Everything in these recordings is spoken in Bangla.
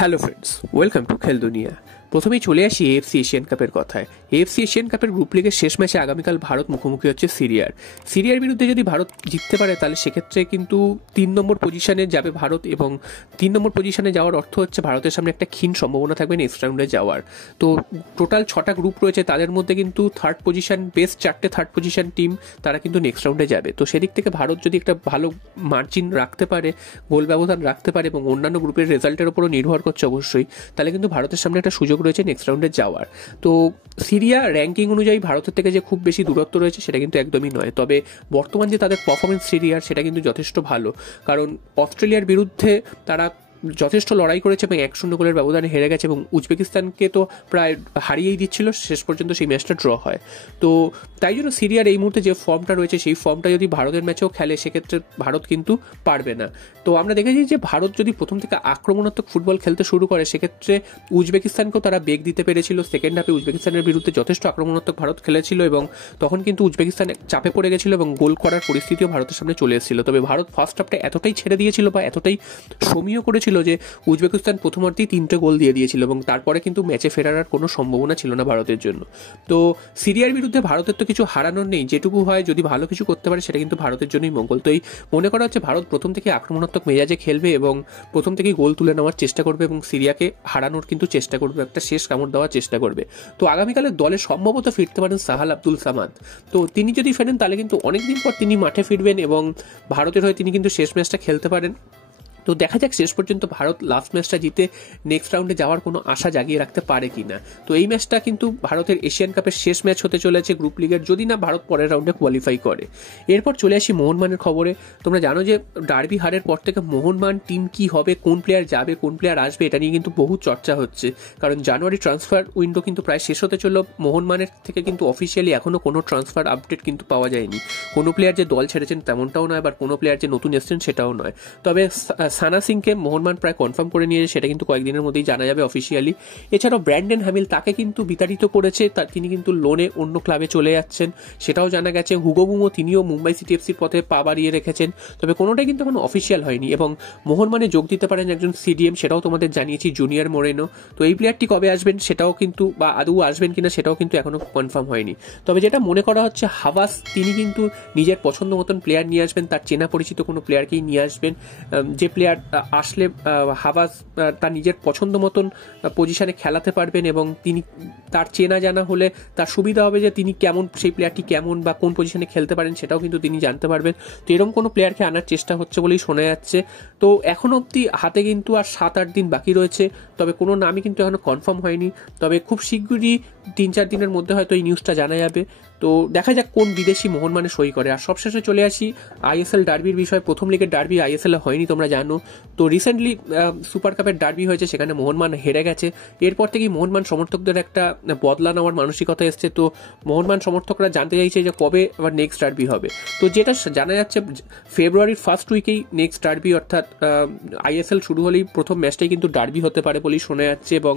হ্যালো ফ্রেন্ডস, ওয়েলকাম টু খেল দুনিয়া। প্রথমেই চলে আসি এএফসি এশিয়ান কাপের কথায়। এএফসি এশিয়ান কাপের গ্রুপ লিগের শেষ ম্যাচে আগামীকাল ভারত মুখোমুখি হচ্ছে সিরিয়ার বিরুদ্ধে যদি ভারত জিততে পারে তাহলে সেক্ষেত্রে কিন্তু 3 নম্বর পজিশনে যাবে ভারত, এবং 3 নম্বর পজিশনে যাওয়ার অর্থ হচ্ছে ভারতের সামনে একটা ক্ষীণ সম্ভাবনা থাকবে নেক্সট রাউন্ডে যাওয়ার। তো টোটাল 6টা গ্রুপ রয়েছে, তাদের মধ্যে কিন্তু থার্ড পজিশন, বেস্ট 4টে থার্ড পজিশন টিম তারা কিন্তু নেক্সট রাউন্ডে যাবে। তো সেদিক থেকে ভারত যদি একটা ভালো মার্জিন রাখতে পারে, গোল ব্যবধান রাখতে পারে, এবং অন্যান্য গ্রুপের রেজাল্টের উপরও নির্ভর করছে অবশ্যই, তাহলে কিন্তু ভারতের সামনে একটা সুযোগ রয়েছে নেক্সট রাউন্ডে যাওয়ার। তো সিরিয়া র্যাঙ্কিং অনুযায়ী ভারতের থেকে যে খুব বেশি দূরত্ব রয়েছে সেটা কিন্তু একদমই নয়, তবে বর্তমান যে তাদের পারফরমেন্স সিরিয়ার সেটা কিন্তু যথেষ্ট ভালো, কারণ অস্ট্রেলিয়ার বিরুদ্ধে তারা যথেষ্ট লড়াই করেছে এবং 1-0 গোলের ব্যবধানে হেরে গেছে, এবং উজবেকিস্তানকে তো প্রায় হারিয়েই দিচ্ছিল, শেষ পর্যন্ত সেই ম্যাচটা ড্র হয়। তো তাই জন্য সিরিয়ার এই মুহূর্তে যে ফর্মটা রয়েছে সেই ফর্মটা যদি ভারতের ম্যাচেও খেলে সেক্ষেত্রে ভারত কিন্তু পারবে না। তো আমরা দেখেছি যে ভারত যদি প্রথম থেকে আক্রমণাত্মক ফুটবল খেলতে শুরু করে সেক্ষেত্রে উজবেকিস্তানকেও তারা বেগ দিতে পেরেছিল। সেকেন্ড হাফে উজবেকিস্তানের বিরুদ্ধে যথেষ্ট আক্রমণাত্মক ভারত খেলেছিল এবং তখন কিন্তু উজবেকিস্তান চাপে পড়ে গেছিল এবং গোল করার পরিস্থিতিও ভারতের সামনে চলে এসেছিল। তবে ভারত ফার্স্ট হাফটা এতটাই ছেড়ে দিয়েছিল বা এতটাই সমীহ করেছিল যে উজবেকিস্তান প্রথমার্ধেই 3টে গোল দিয়ে দিয়েছিল এবং তারপরে কিন্তু ম্যাচে ফেরার আর কোনো সম্ভাবনা ছিল না ভারতের জন্য। তো সিরিয়ার বিরুদ্ধে ভারতের তো কিছু হারানোর নেই, যেটুকু হয় যদি ভালো কিছু করতে পারে সেটা কিন্তু ভারতের জন্যই মঙ্গল। তো এই মনে করা হচ্ছে ভারত প্রথম থেকে আক্রমণাত্মক মেজাজে খেলবে এবং প্রথম থেকেই গোল তুলে নেওয়ার চেষ্টা করবে এবং সিরিয়াকে হারানোর কিন্তু চেষ্টা করবে, একটা শেষ কামড় দেওয়ার চেষ্টা করবে। তো আগামীকালের দলে সম্ভবত ফিরতে পারেন সাহাল আব্দুল সামাদ। তো তিনি যদি ফেরেন তাহলে কিন্তু অনেকদিন পর তিনি মাঠে ফিরবেন এবং ভারতের হয়ে তিনি কিন্তু শেষ ম্যাচটা খেলতে পারেন। তো দেখা যাক শেষ পর্যন্ত ভারত লাস্ট ম্যাচটা জিতে নেক্সট রাউন্ডে যাওয়ার কোনো আশা জাগিয়ে রাখতে পারে কিনা। তো এই ম্যাচটা কিন্তু ভারতের এশিয়ান কাপের শেষ ম্যাচ হতে চলেছে গ্রুপ লিগের, যদি না ভারত পরের রাউন্ডে কোয়ালিফাই করে। এরপর চলে আসি মোহনবাগানের খবরে। তোমরা জানো যে ডার্বি হারের পর থেকে মোহনবাগান টিম কি হবে, কোন প্লেয়ার যাবে, কোন প্লেয়ার আসবে, এটা নিয়ে কিন্তু বহু চর্চা হচ্ছে, কারণ জানুয়ারি ট্রান্সফার উইন্ডো কিন্তু প্রায় শেষ হতে চলল। মোহনবাগানের থেকে কিন্তু অফিসিয়ালি এখনও কোনো ট্রান্সফার আপডেট কিন্তু পাওয়া যায়নি। কোনো প্লেয়ার যে দল ছেড়েছেন তেমনটাও নয়, আবার কোনো প্লেয়ার যে নতুন এসছেন সেটাও নয়। তবে সানা সিংকে মোহনবাগান প্রায় কনফার্ম করে নিয়েছে, সেটা কিন্তু কয়েকদিনের মধ্যেই জানা যাবে অফিসিয়ালি। এছাড়াও ব্র্যান্ডন হ্যামিল, তাকে কিন্তু বিতাড়িত করেছে, তিনি কিন্তু লোনে অন্য ক্লাবে চলে যাচ্ছেন, সেটাও জানা গেছে। হুগো বুমো, তিনিও মুম্বাই সিটি এফসির পথে পা বাড়িয়ে রেখেছেন, তবে কোনোটাই কিন্তু এখন অফিসিয়াল হয়নি। এবং মোহনবাগানে যোগ দিতে পারেন একজন সিডিএম, সেটাও তোমাদের জানিয়েছি, জুনিয়র মোরেনো। তো এই প্লেয়ারটি কবে আসবেন সেটাও কিন্তু, বা আদৌ আসবেন কিনা সেটাও কিন্তু এখনো কনফার্ম হয়নি। তবে যেটা মনে করা হচ্ছে হাভাস, তিনি কিন্তু নিজের পছন্দ মতন প্লেয়ার নিয়ে আসবেন, তার চেনা পরিচিত কোনো প্লেয়ারকেই নিয়ে আসবেন, যে প্লেয়ার আসলে হাভাস তার নিজের পছন্দ মতন পজিশনে খেলাতে পারবেন এবং তিনি তার চেনা জানা হলে তার সুবিধা হবে যে তিনি কেমন, সেই প্লেয়ারটি কেমন বা কোন পজিশনে খেলতে পারেন সেটাও কিন্তু তিনি জানতে পারবেন। তো এরকম কোনো প্লেয়ারকে আনার চেষ্টা হচ্ছে বলেই শোনা যাচ্ছে। তো এখন অবধি হাতে কিন্তু আর 7-8 দিন বাকি রয়েছে, তবে কোনো নামই কিন্তু এখনো কনফার্ম হয়নি। তবে খুব শীঘ্রই 3-4 দিনের মধ্যে হয়তো এই নিউজটা জানা যাবে। তো দেখা যাক কোন বিদেশি মোহনবাগানে সই করে। আর সবশেষে চলে আসি আইএসএল ডার্বির বিষয়ে। প্রথম লিগের ডার্বি আইএসএল হয়নি, তোমরা জানো। তো রিসেন্টলি সুপার কাপের ডার্বি হয়েছে, সেখানে মোহনবাগান হেরে গেছে। এরপর থেকেই মোহনবাগান সমর্থকদের একটা বদলা নেওয়ার মানসিকতা এসছে। তো মোহনবাগান সমর্থকরা জানতে চাইছে যে কবে আবার নেক্সট ডার্বি হবে। তো যেটা জানা যাচ্ছে ফেব্রুয়ারির ফার্স্ট উইকেই নেক্সট ডার্বি, অর্থাৎ আইএসএল শুরু হলেই প্রথম ম্যাচটাই কিন্তু ডার্বি হতে পারে বলেই শোনা যাচ্ছে। এবং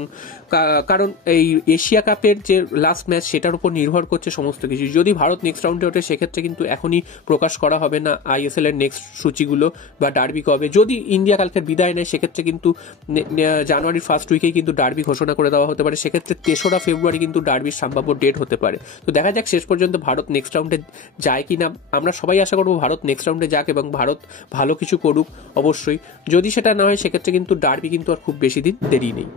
কারণ এই এশিয়া কাপের যে লাস্ট ম্যাচ সেটার উপর নির্ভর করছে সমস্ত কিছু। যদি ভারত নেক্সট রাউন্ডে ওঠে সেক্ষেত্রে কিন্তু এখনই প্রকাশ করা হবে না আইএসএল এর নেক্সট সূচিগুলো বা ডার্বি কবে। যদি ইন্ডিয়া কালকে বিদায় নেয় সেক্ষেত্রে কিন্তু জানুয়ারির ফার্স্ট উইকেই কিন্তু ডার্বি ঘোষণা করে দেওয়া হতে পারে, সেক্ষেত্রে 3রা ফেব্রুয়ারি কিন্তু ডার্বির সম্ভাব্য ডেট হতে পারে। তো দেখা যাক শেষ পর্যন্ত ভারত নেক্সট রাউন্ডে যায় কিনা। আমরা সবাই আশা করবো ভারত নেক্সট রাউন্ডে যাক এবং ভারত ভালো কিছু করুক অবশ্যই। যদি সেটা না হয় সেক্ষেত্রে কিন্তু ডার্বি কিন্তু আর খুব বেশি দিন দেরি নেই।